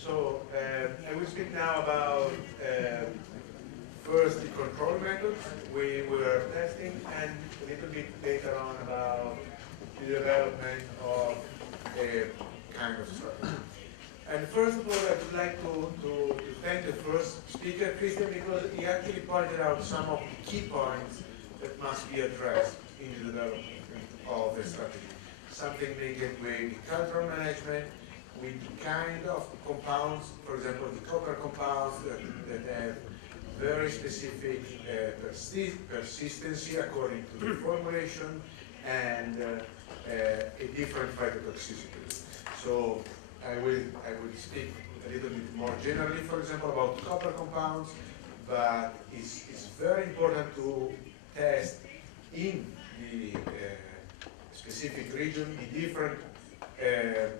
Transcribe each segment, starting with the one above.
So I will speak now about first the control methods we were testing, and a little bit later on about the development of a kind of strategy. And first of all, I would like to thank the first speaker, Christian, because he actually pointed out some of the key points that must be addressed in the development of the strategy. Something related with the cultural management, with the kind of compounds, for example, the copper compounds that have very specific persistency according to the formulation, and a different phytotoxicity. So I will speak a little bit more generally, for example, about copper compounds, but it's very important to test in the specific region the different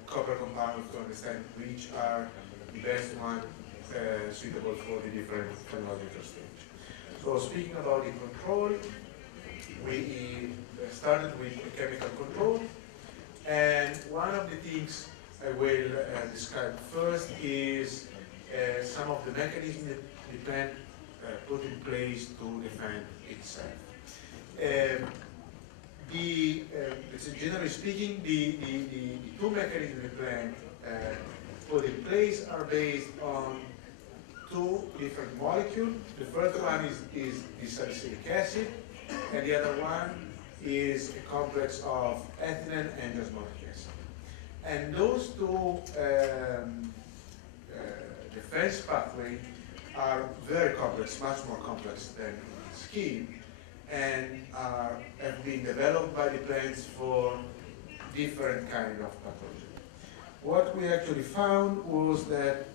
copper compounds to understand which are the best one suitable for the different technological stage. So speaking about the control, we started with the chemical control, and one of the things I will describe first is some of the mechanisms that the plant put in place to defend itself. Generally speaking, the two mechanisms the plant put in place are based on two different molecules. The first one is the salicylic acid, and the other one is a complex of ethylene and osmotic acid. And those two defense pathways are very complex, much more complex than skin, and have been developed by the plants for different kind of pathogens. What we actually found was that,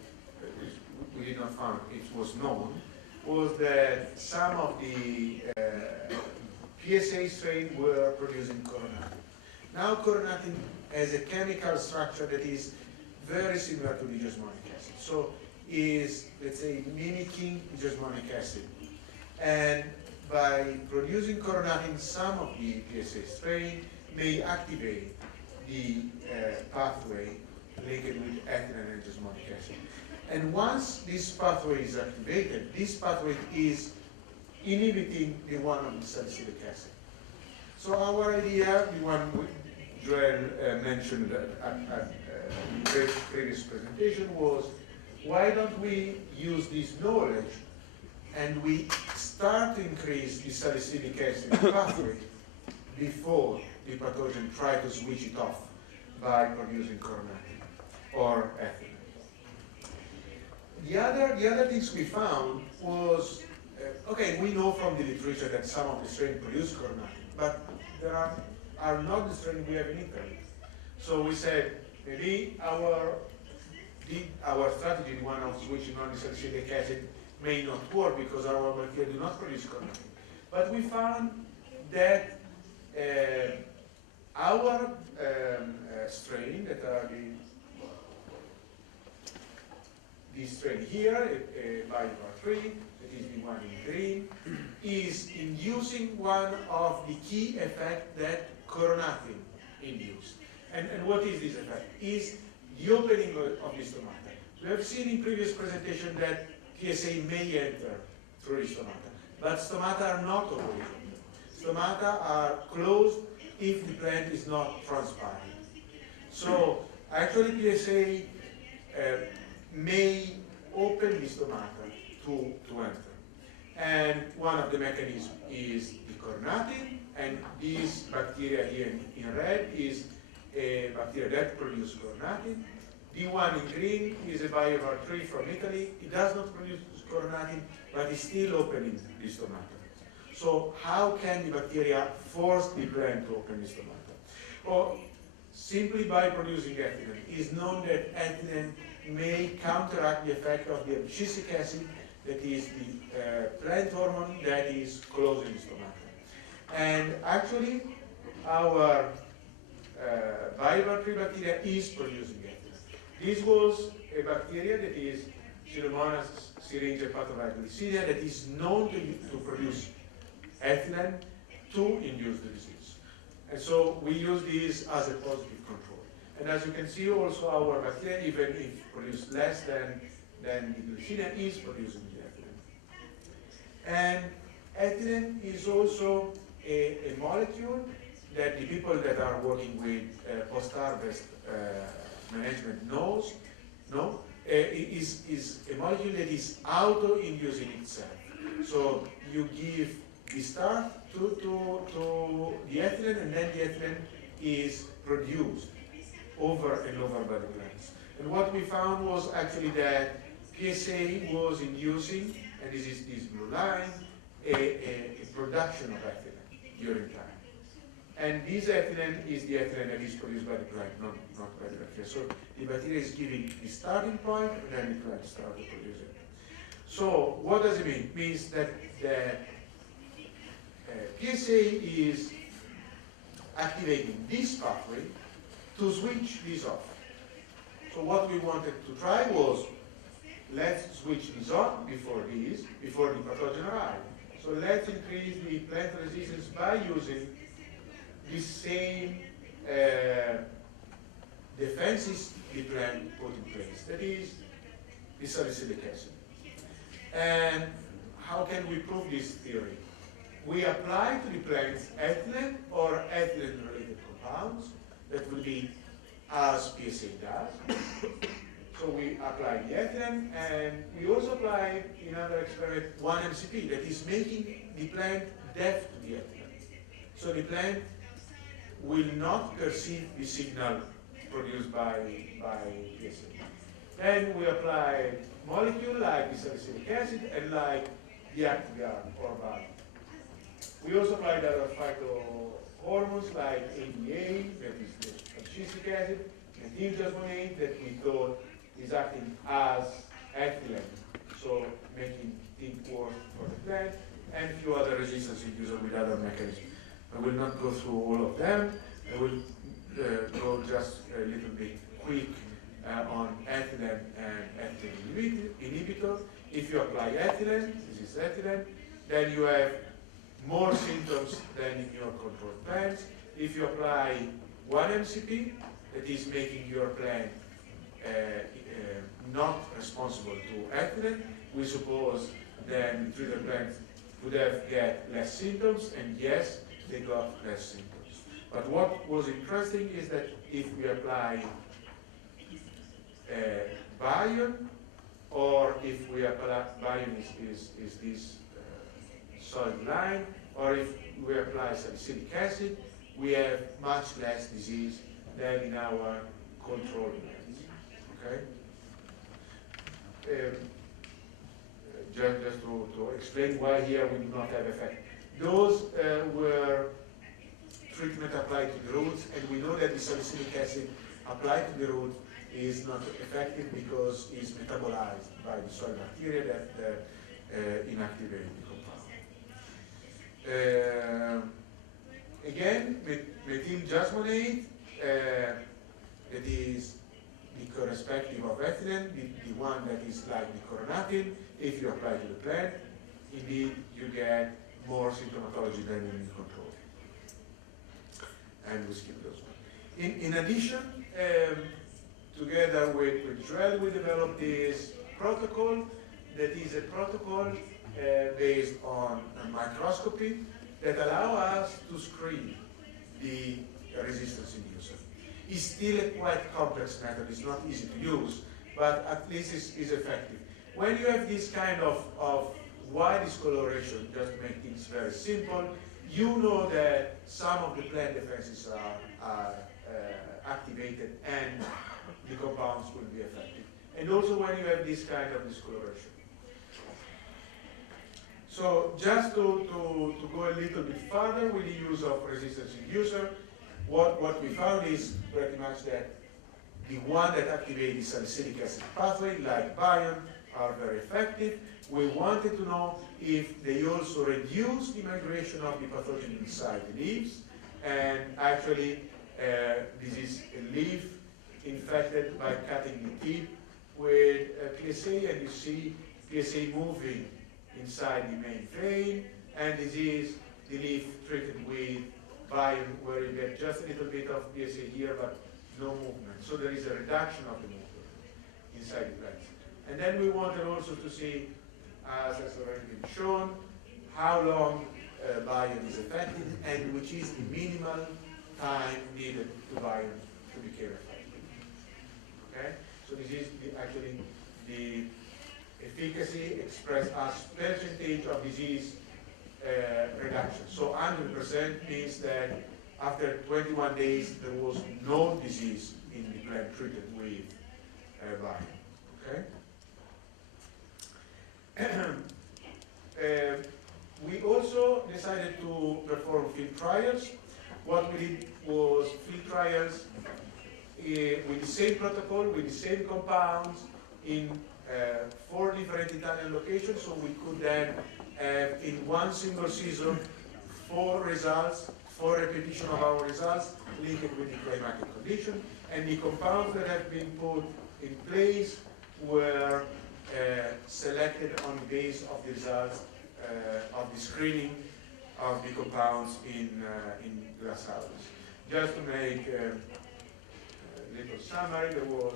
we did not find, it was known, was that some of the PSA strains were producing coronatin. Now coronatin has a chemical structure that is very similar to the osmotic acid. So is, let's say, mimicking osmotic acid. And by producing coronatin, some of the PSA strain may activate the pathway linked with ethylene and osmotic acid. And once this pathway is activated, this pathway is inhibiting the one of the salicylic acid. So our idea, the one Joel mentioned at the previous presentation, was why don't we use this knowledge and we start to increase the salicylic acid pathway before the pathogen try to switch it off by producing coronatin or ethylene. The other things we found was, okay, we know from the literature that some of the strains produce coronatin, but there are not the strains we have in Italy. So we said, maybe our strategy, the one of switching on the salicylic acid, may not work because our bacteria do not produce coronatin. But we found that our strain, that are the strain here, BioVar3, that is the one in green, is inducing one of the key effects that coronatin induces. And what is this effect? Is the opening of the stomata. We have seen in previous presentation that PSA may enter through the stomata, but stomata are not always open. Stomata are closed if the plant is not transparent. So actually PSA may open the stomata to enter. And one of the mechanisms is the coronatin, and this bacteria here in red is a bacteria that produces coronatin. The one in green is a BioVar3 from Italy. It does not produce coronatin, but it's still opening the stomata. So how can the bacteria force the plant to open the stomata? Or simply by producing ethylene. It is known that ethylene may counteract the effect of the abscisic acid, that is the plant hormone that is closing the stomata. And actually, our BioVar3 bacteria is producing ethylene. This was a bacteria that is Pseudomonas syringae pathovagoicidia that is known to produce ethylene to induce the disease. And so we use this as a positive control. And as you can see, also our bacteria, even if produce less than the glycine, is producing the ethylene. And ethylene is also a molecule that the people that are working with post-harvest management know, is a molecule that is auto-inducing itself. So you give the start to the ethylene, and then the ethylene is produced over and over by the plants. And what we found was actually that PSA was inducing, and this is this blue line, a production of ethylene during time. And this ethylene is the ethylene that is produced by the plant, not by the bacteria. So the bacteria is giving the starting point, and then the plant starts to produce it. So what does it mean? It means that the PSA is activating this pathway to switch this off. So what we wanted to try was, let's switch this on before the pathogen arrives. So let's increase the plant resistance by using the same defenses the plant put in place. That is the salicylic acid. And how can we prove this theory? We apply to the plants ethylene or ethylene-related compounds that will be as PSA does. So we apply the ethylene, and we also apply in another experiment 1-MCP that is making the plant deaf to the ethylene. So the plant will not perceive the signal produced by PSA. Then we apply molecule like the salicylic acid and like the active arm or bar. We also apply the other phytohormones like ADA, that is the abscisic acid, and methyljasmonate that we thought is acting as ethylene, so making things worse for the plant, and a few other resistance inducers with other mechanisms. I will not go through all of them. I will go just a little bit quick on ethylene and ethylene inhibitor. If you apply ethylene, this is ethylene, then you have more symptoms than in your control plants. If you apply 1-MCP, that is making your plant not responsible to ethylene, we suppose then the treated plants would have get less symptoms, and yes, they got less symptoms. But what was interesting is that if we apply Bion, or if we apply, Bion is this solid line, or if we apply salicylic acid, we have much less disease than in our control plants. Okay? Just to explain why here we do not have effect. Those were treatment applied to the roots, and we know that the salicylic acid applied to the root is not effective because it's metabolized by the soil bacteria that inactivate the compound. Again, methyljasmonate, that is the correspective of ethylene, the one that is like the coronatin. If you apply to the plant, indeed you get more symptomatology than in control. And we skip those ones. In addition, together with Joel, we developed this protocol that is a protocol based on a microscopy that allow us to screen the resistance inducer. It's still a quite complex method. It's not easy to use, but at least it's effective. When you have this kind of wide discoloration, just to make things very simple, you know that some of the plant defenses are activated and the compounds will be effective. And also when you have this kind of discoloration. So just to go a little bit further with the use of resistance inducer, what we found is pretty much that the one that activates the salicylic acid pathway, like Bion, are very effective. We wanted to know if they also reduce the migration of the pathogen inside the leaves, and actually this is a leaf infected by cutting the tip with PSA, and you see PSA moving inside the main vein, and this is the leaf treated with Bion, where you get just a little bit of PSA here, but no movement. So there is a reduction of the movement inside the plants. And then we wanted also to see, as has already been shown, how long biome is effective and which is the minimal time needed to biome to become effective. Okay? So this is actually the efficacy expressed as percentage of disease reduction. So 100% means that after 21 days there was no disease in the plant treated with biome. Okay? We also decided to perform field trials. What we did was field trials with the same protocol, with the same compounds in 4 different Italian locations, so we could then have in one single season 4 results, 4 repetition of our results linked with the climatic condition, and the compounds that have been put in place were selected on the basis of the results of the screening of the compounds in glasshouses. Just to make a little summary, there was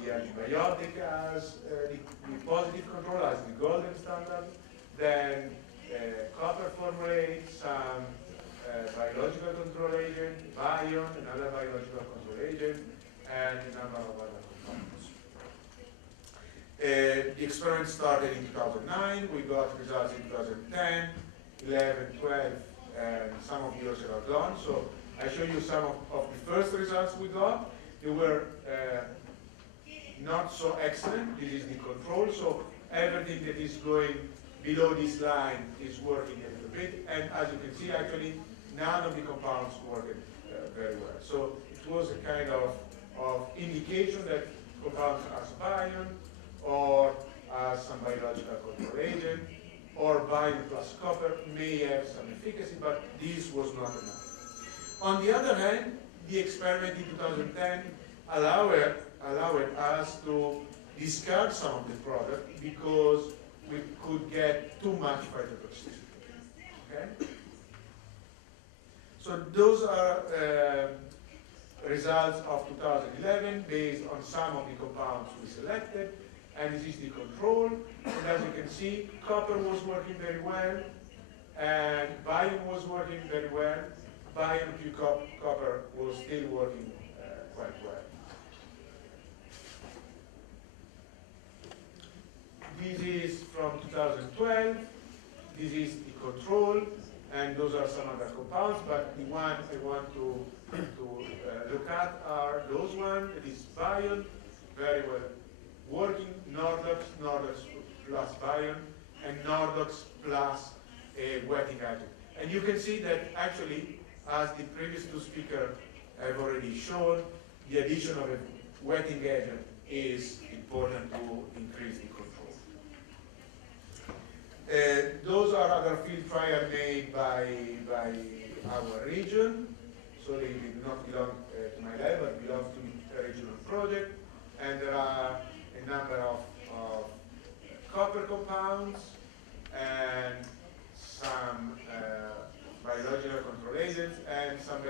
the antibiotic as the positive control, as the golden standard, then copper formulate, some biological control agent, biome, another biological control agent, and a number of other compounds. The experiment started in 2009, we got results in 2010, 11, 12, and some of yours are gone. So I show you some of the first results we got. They were not so excellent. This is the control, so everything that is going below this line is working a little bit, and as you can see, actually, none of the compounds worked very well. So it was a kind of indication that compounds as biome, or as some biological control agent, or biome plus copper may have some efficacy, but this was not enough. On the other hand, the experiment in 2010 allowed us to discard some of the product because we could get too much phytotoxicity. Okay? So those are results of 2011 based on some of the compounds we selected, and this is the control. And as you can see, copper was working very well, and biome was working very well. Biome Q copper was still working quite well. This is from 2012. This is the control, and those are some other compounds, but the one I want to look at are those ones. It is biome, very well working, Nordox plus biome, and Nordox plus a wetting agent. And you can see that actually, as the previous 2 speakers have already shown, the addition of a wetting agent is important to increase the control. Those are other field trials made by our region, so they do not belong to my lab, but belong to a regional project, and there are a number of copper compounds and some biological control agents and some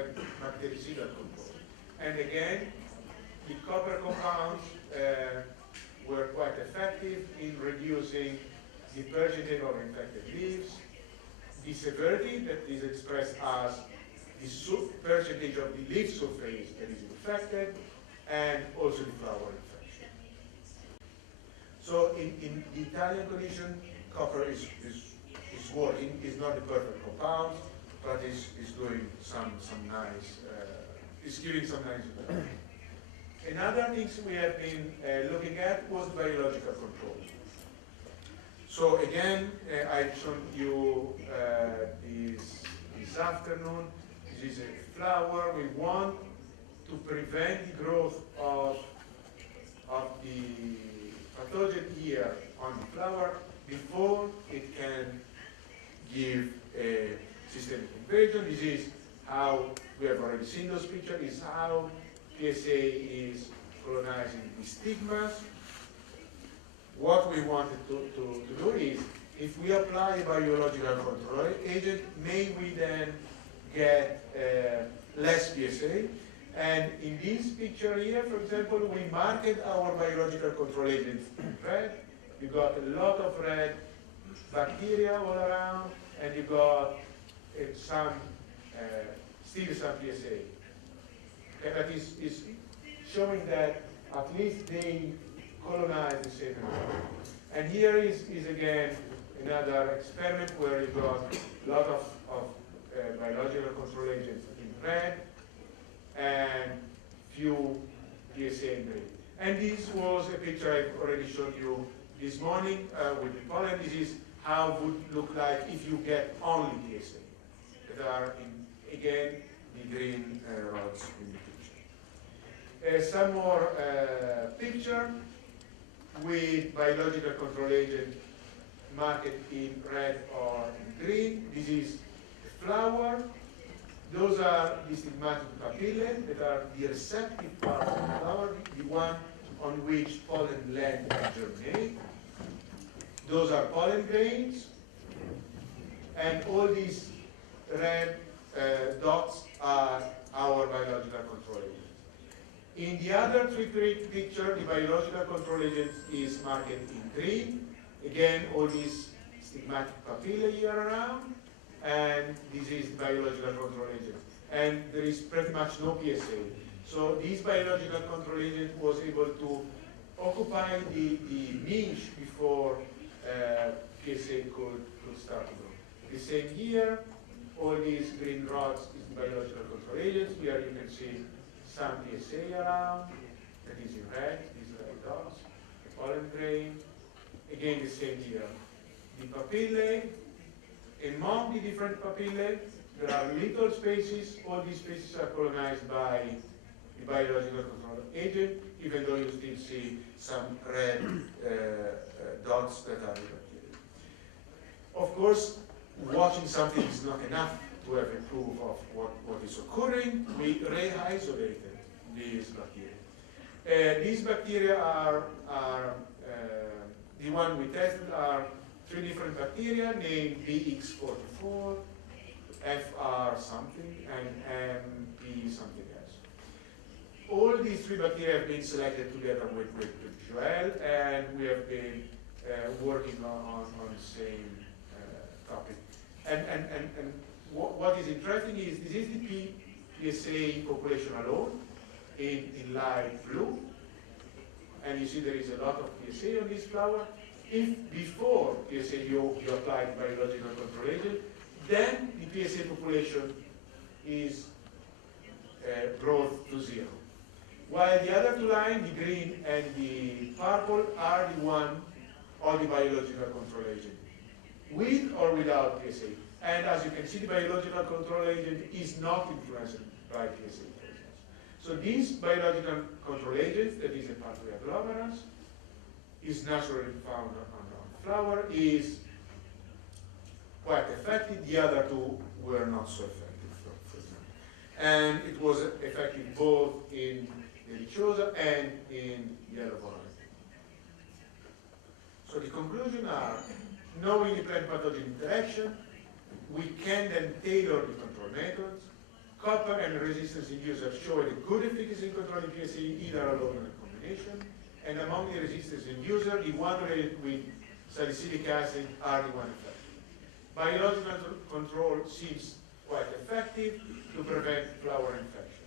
bactericidal control. And again, the copper compounds were quite effective in reducing the percentage of infected leaves, the severity that is expressed as the percentage of the leaf surface that is infected, and also the flower infection. So in the Italian condition, copper is working. It's not the perfect compound, but is doing some nice, is giving some nice results. Another things we have been looking at was biological control. So again, I've shown you this afternoon. This is a flower. We want to prevent the growth of the pathogen here on the flower before it can give a systemic invasion. This is how we have already seen those pictures. Is how PSA is colonizing the stigmas. What we wanted to do is, if we apply a biological control agent, may we then get less PSA, And in this picture here, for example, we marked our biological control agents in red. You got a lot of red bacteria all around, and you got some, still some PSA. Okay, that is showing that at least they colonize the same environment. And here is again another experiment where you got a lot of biological control agents in red and few PSA in green. And this was a picture I've already showed you this morning with the pollen. This is how it would look like if you get only PSA. That are, again, the green rods in the picture. Some more picture with biological control agent marked in red or in green. This is the flower. Those are the stigmatic papillae that are the receptive part of the flower, the one on which pollen land and germinate. Those are pollen grains, and all these red dots are our biological control agents. In the other picture, the biological control agent is marked in green. Again, all these stigmatic papillae here around, and this is the biological control agent. And there is pretty much no PSA. So this biological control agent was able to occupy the niche before PSA could start to grow. The same here, all these green rods is the biological control agents. Here you can see some PSA around, that is in red, these red dots, the pollen grain. Again, the same here. The papillae, among the different papillae, there are little spaces. All these spaces are colonized by the biological control agent, even though you still see some red dots that are the bacteria. Of course, watching something is not enough to have a proof of what is occurring. We re-isolated these bacteria. These bacteria are the one we tested are 3 different bacteria named BX44, FR something, and MP something else. All these 3 bacteria have been selected together with Joel, and we have been working on the same topic. And what is interesting is this is the PSA population alone in light blue. And you see there is a lot of PSA on this flower. If before PSA you applied biological control agent, then the PSA population is brought to 0. While the other 2 lines, the green and the purple, are the one or the biological control agent, with or without PSA. And as you can see, the biological control agent is not influenced by PSA presence. So this biological control agent, that is a pathway agglomerans, is naturally found on the flower, is quite effective. The other 2 were not so effective, for example. And it was effective both in Delicciosa and in yellow variety. So the conclusion are, knowing the plant-pathogen interaction, we can then tailor the control methods. Copper and resistance inducers showed a good efficacy in controlling PSA either alone or in combination. And among the resistance inducers, the one related with salicylic acid are the one effective. Biological control seems quite effective to prevent flower infection.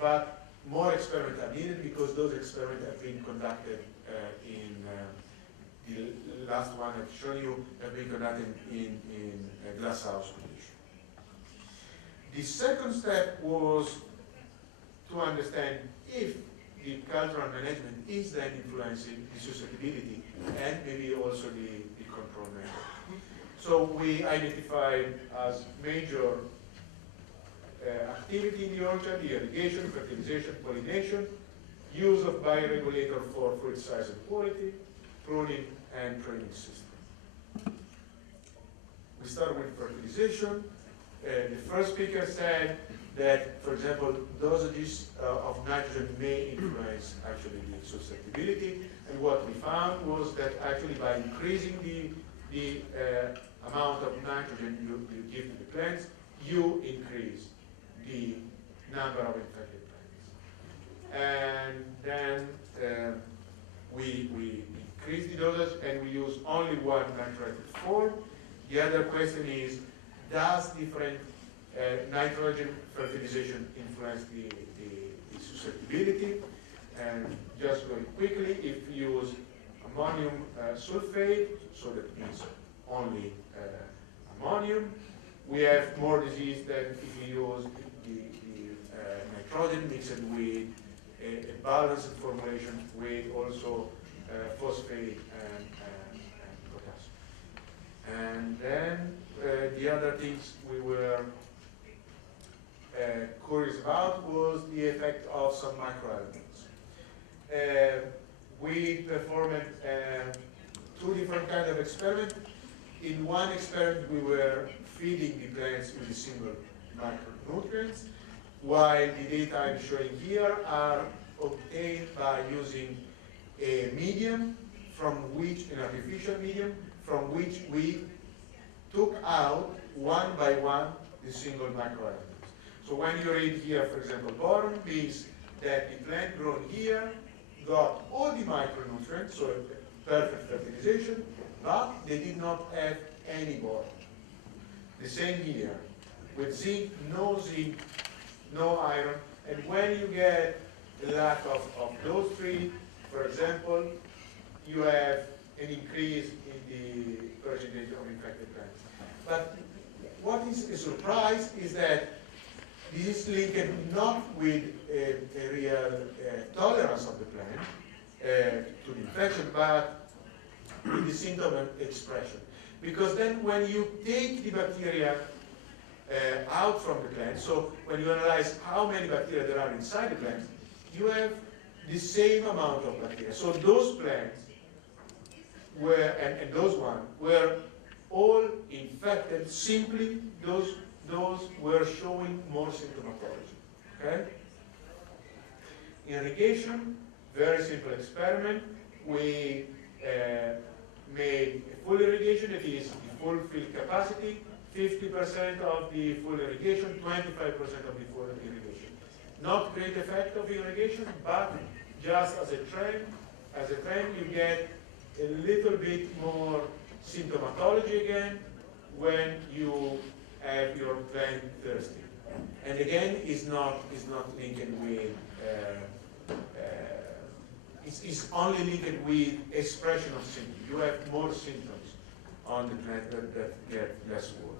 But more experiments are needed because those experiments have been conducted in the last one I've shown you have been conducted in glass house condition. The second step was to understand if the cultural management is then influencing the susceptibility and maybe also the control method. So we identified as major activity in the orchard, the irrigation, fertilization, pollination, use of bioregulator for fruit size and quality, pruning, and training system. We start with fertilization. The first speaker said that, for example, dosages of nitrogen may influence actually the susceptibility. And what we found was that actually by increasing the amount of nitrogen you give to the plants, you increase the number of infected plants. and then we increase the dosage and we use only one nitrated form. The other question is, does different nitrogen fertilization influence the susceptibility? And just very quickly, if you use ammonium sulfate, so that means only ammonium, we have more disease than if you use the nitrogen mixed with a balanced formulation with also phosphate and potassium. And then the other things we were curious about was the effect of some microelements. We performed two different kinds of experiments. In one experiment, we were feeding the plants with a single micronutrients, while the data I'm showing here are obtained by using a medium from which, an artificial medium, from which we took out one by one the single microelements. So when you read here, for example, boron, means that the plant grown here got all the micronutrients, so perfect fertilization, but they did not have any boron. The same here, with zinc, no iron, and when you get a lack of those three, for example, you have an increase in the percentage of infected plants. But what is a surprise is that this is linked not with a real tolerance of the plant to the infection, but with the symptom expression. Because then when you take the bacteria out from the plant, so when you analyze how many bacteria there are inside the plant, you have the same amount of bacteria. So those plants were, and those ones, were all infected, simply those were showing more symptomatology, okay? Irrigation, very simple experiment. We made a full irrigation, that is the full field capacity, 50% of the full irrigation, 25% of the full irrigation. Not great effect of irrigation, but just as a trend, you get a little bit more symptomatology again when you have your plant thirsty. And again, is not linked with, it's only linked with expression of symptoms. You have more symptoms on the plant that get less water.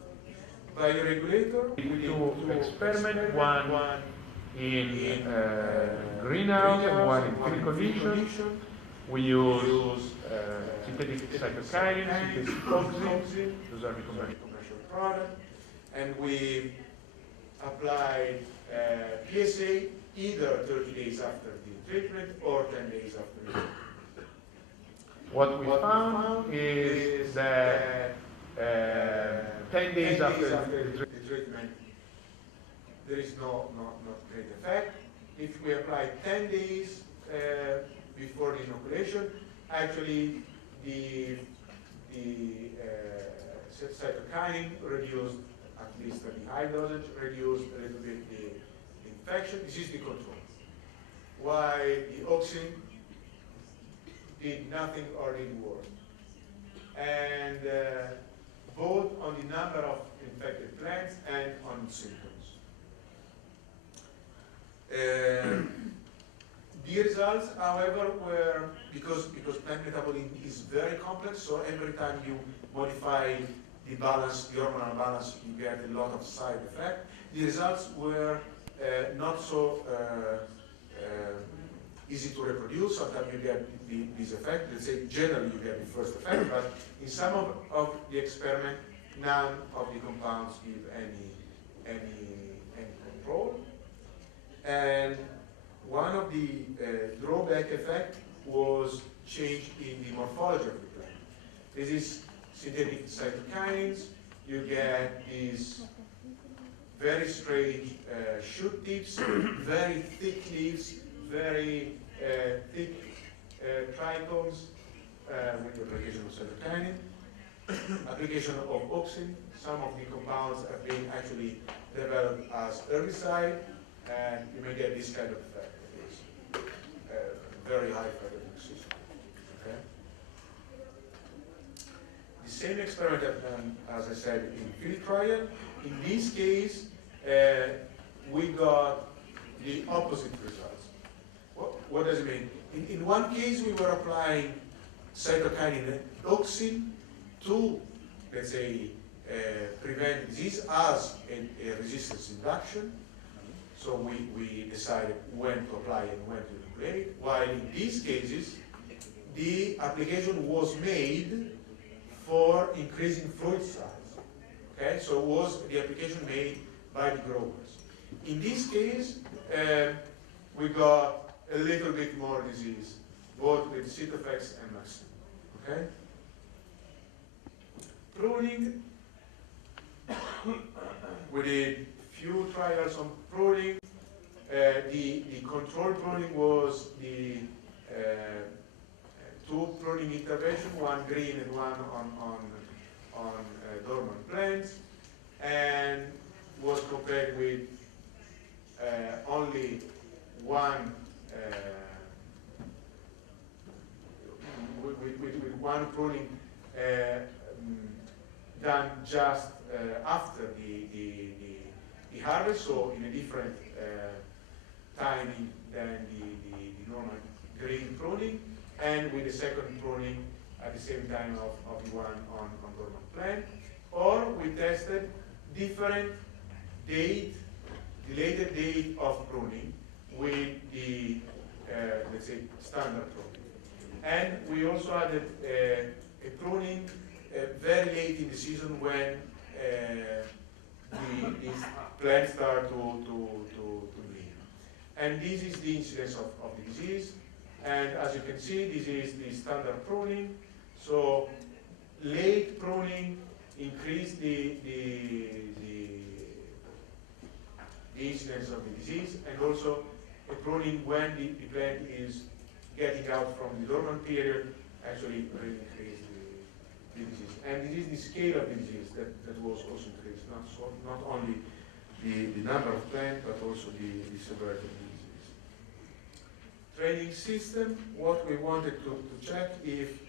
Bioregulator, we did two experiments, one in greenhouse and one in field condition. We use synthetic cytokine, synthetic toxin, those are the commercial products, and we applied PSA either 30 days after the treatment or 10 days after the treatment. What we found is that 10 days after the treatment, there is no great effect. If we apply 10 days before the inoculation, actually the cytokinin reduced, at least at the high dosage, reduced a little bit the infection. This is the control. While the auxin did nothing or did worse. And both on the number of infected plants and on symptoms. The results, however, were, because plant metabolism is very complex, so every time you modify the balance, the hormonal balance, you get a lot of side effects. The results were not so easy to reproduce. Sometimes you get this effect. Let's say generally you get the first effect, but in some of the experiment, none of the compounds give any control. And one of the drawback effect was change in the morphology of the plant. This is synthetic cytokines. You get these very strange shoot tips, very thick leaves, very thick trichomes with the application of cytokinin, application of auxin. Some of the compounds have been actually developed as herbicide, and you may get this kind of effect. very high photogenic system. Okay? The same experiment I've done, as I said, in field trial. In this case, we got the opposite results. What does it mean? In one case, we were applying cytokinin toxin to, let's say, prevent disease as a resistance induction. So we decided when to apply and when to regulate. While in these cases, the application was made for increasing fruit size. Okay, so was the application made by the growers. In this case, we got a little bit more disease, both with Cytofex and Maxine. Okay? Pruning, we did few trials on pruning. The control pruning was the two pruning interventions, one green and one on dormant plants, and was compared with only one with one pruning done just after the harvest, so in a different timing than the normal green pruning, and with the second pruning at the same time of the one on dormant plant. Or we tested different related date of pruning with the, let's say, standard pruning. And we also added a pruning very late in the season when these plants start to green. And this is the incidence of the disease. And as you can see, this is the standard pruning. So late pruning increased the incidence of the disease, and also a pruning when the plant is getting out from the dormant period actually increased the disease. And this is the scale of the disease that was also increased, not only the number of plants, but also the severity of the disease. Training system, what we wanted to check if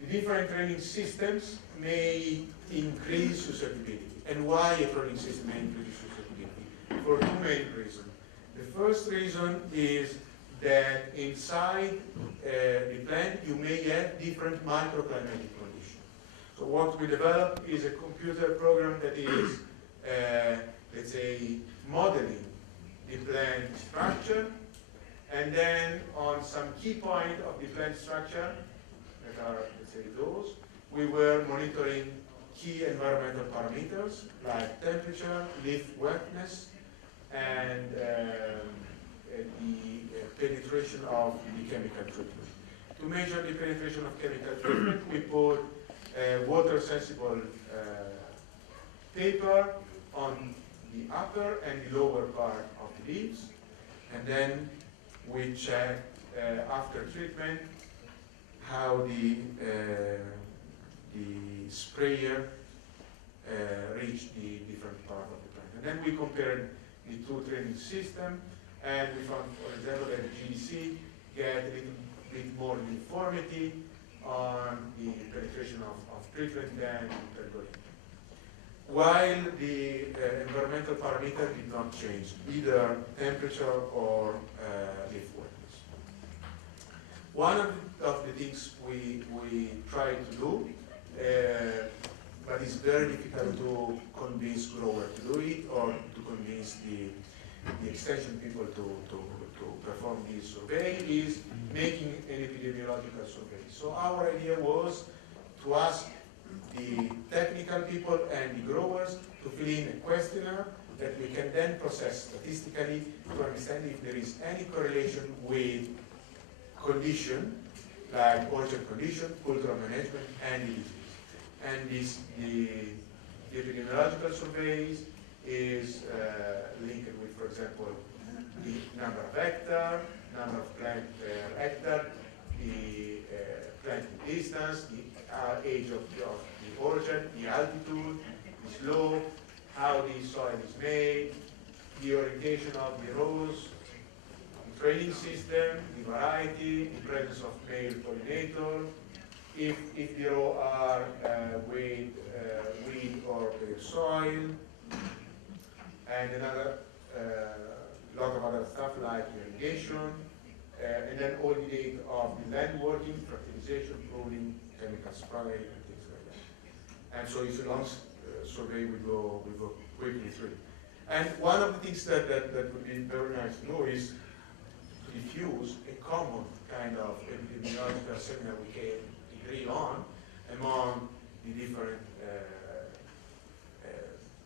the different training systems may increase susceptibility. And why a training system may increase susceptibility? For two main reasons. The first reason is that inside the plant you may have different microclimatic conditions. So what we developed is a computer program that is, let's say, modeling the plant structure, and then on some key point of the plant structure, that are, let's say, those, we were monitoring key environmental parameters like temperature, leaf wetness, and the penetration of the chemical treatment. To measure the penetration of chemical treatment, we put water-sensible paper on the upper and the lower part of the leaves, and then we check after treatment how the sprayer reached the different part of the plant. And then we compared the two training systems, and we found, for example, that the GDC get a little bit more uniformity on the penetration of treatment than pergolide. While the environmental parameter did not change, either temperature or leaf wetness. One of the things we try to do, but it's very difficult to convince growers to do it, or to convince the extension people to perform this survey, is making an epidemiological survey. So our idea was to ask the technical people and the growers to fill in a questionnaire that we can then process statistically to understand if there is any correlation with condition, like orchard condition, cultural management, and the disease. And the epidemiological surveys is linked with, for example, the number of hectares, number of plants per hectare, the planting distance, the age of the orchard, the altitude, the slope, how the soil is made, the orientation of the rows. We training system, the variety, the presence of male pollinator, if the row are with weed or pale soil, and another lot of other stuff like irrigation, and then all the data of the land working, fertilization, pruning, chemical spray, and things like that. And so it's a long survey, we go quickly through. And one of the things that would be very nice to know is to diffuse a common kind of epidemiological seminar we can agree on among the different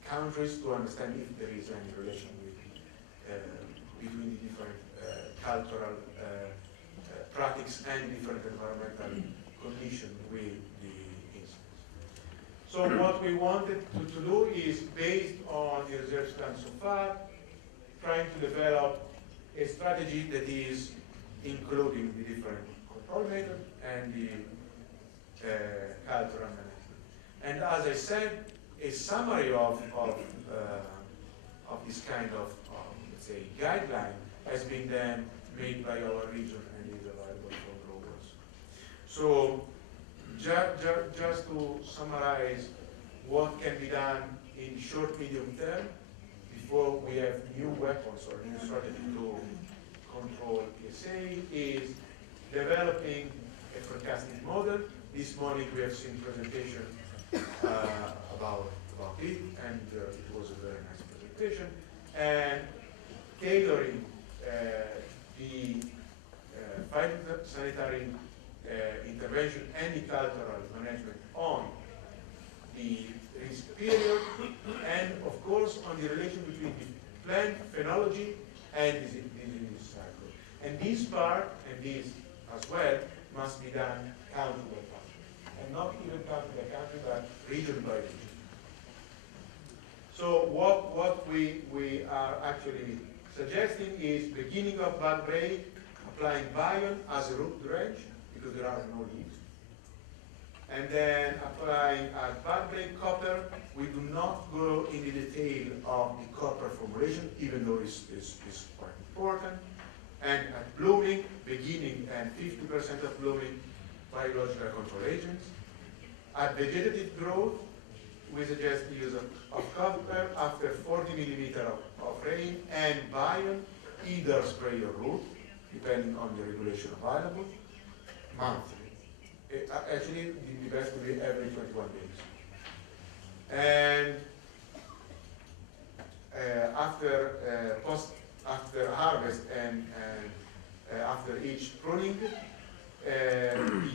countries to understand if there is any relation between the different cultural practices and different environmental conditions with the incidents. So what we wanted to do is, based on the research done so far, trying to develop a strategy that is including the different control methods and the cultural management. And as I said, a summary of this kind of let's say, guideline has been then made by our region and is available for growers. So just to summarize what can be done in short, medium term before we have new weapons or new strategy to control PSA is developing a forecasting model. This morning we have seen presentation about it, and it was a very nice presentation. And tailoring the phytosanitary intervention and the cultural management on the risk period, and of course on the relation between the plant phenology and the disease cycle. And this part, and this as well, must be done country by country. And not even country by country, but region by region. So what we are actually suggesting is beginning of bud break, applying bion as a root dredge, because there are no leaves. And then applying at bud break copper. We do not go in the detail of the copper formulation, even though it's quite important. And at blooming, beginning and 50% of blooming, biological control agents. At vegetative growth, we suggest the use of copper after 40 millimeters of rain and bion, either spray or root, depending on the regulation available, monthly. Actually, the best would be every 21 days. And after harvest and after each pruning,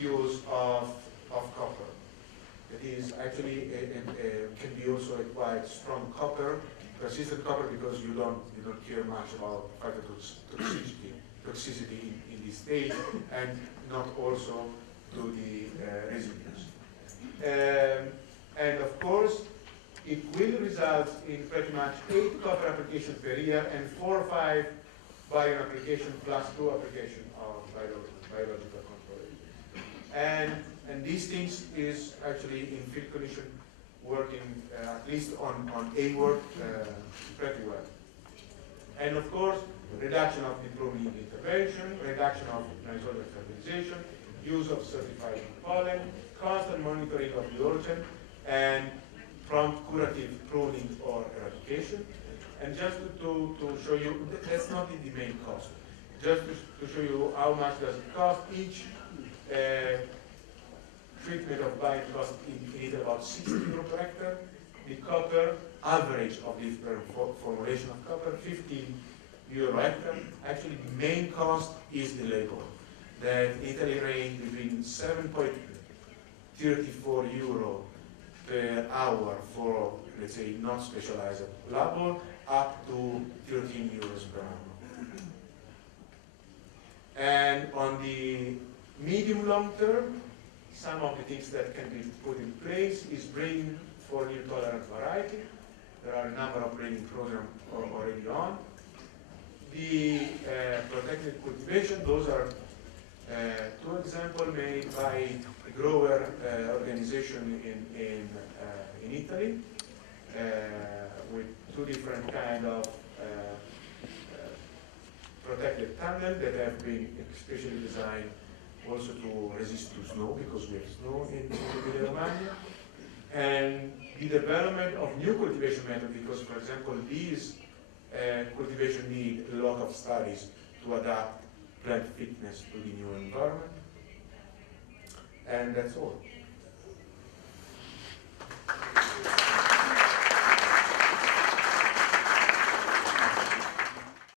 use of copper. It is actually can be also a quite strong copper, persistent copper, because you don't care much about toxicity in this stage, and not also to the residues. And of course, it will result in pretty much 8 copper applications per year and 4 or 5 bion applications plus 2 applications of biological control. And these things is actually in field condition working at least on A work pretty well. And of course, reduction of the pruning intervention, reduction of nitrogen fertilization, use of certified pollen, constant monitoring of the origin, and prompt curative pruning or eradication. And just to show you, that's not the main cost. Just to show you how much does it cost, each treatment of bion cost in about 60 euro per hectare. The copper average of the formulation of copper, 15 euro per hectare. Actually, the main cost is the labor. That Italy range between 7.34 euro per hour for, let's say, not specialized labor, up to 13 euros per hour. And on the medium long term, some of the things that can be put in place is breeding for new tolerant variety. There are a number of breeding programs already on. The protected cultivation, those are 2 examples made by a grower organization in Italy with 2 different kind of protected tunnel that have been especially designed also to resist to snow, because we have snow in Emilia-Romagna, and the development of new cultivation methods, because, for example, these cultivation need a lot of studies to adapt plant fitness to the new environment. And that's all.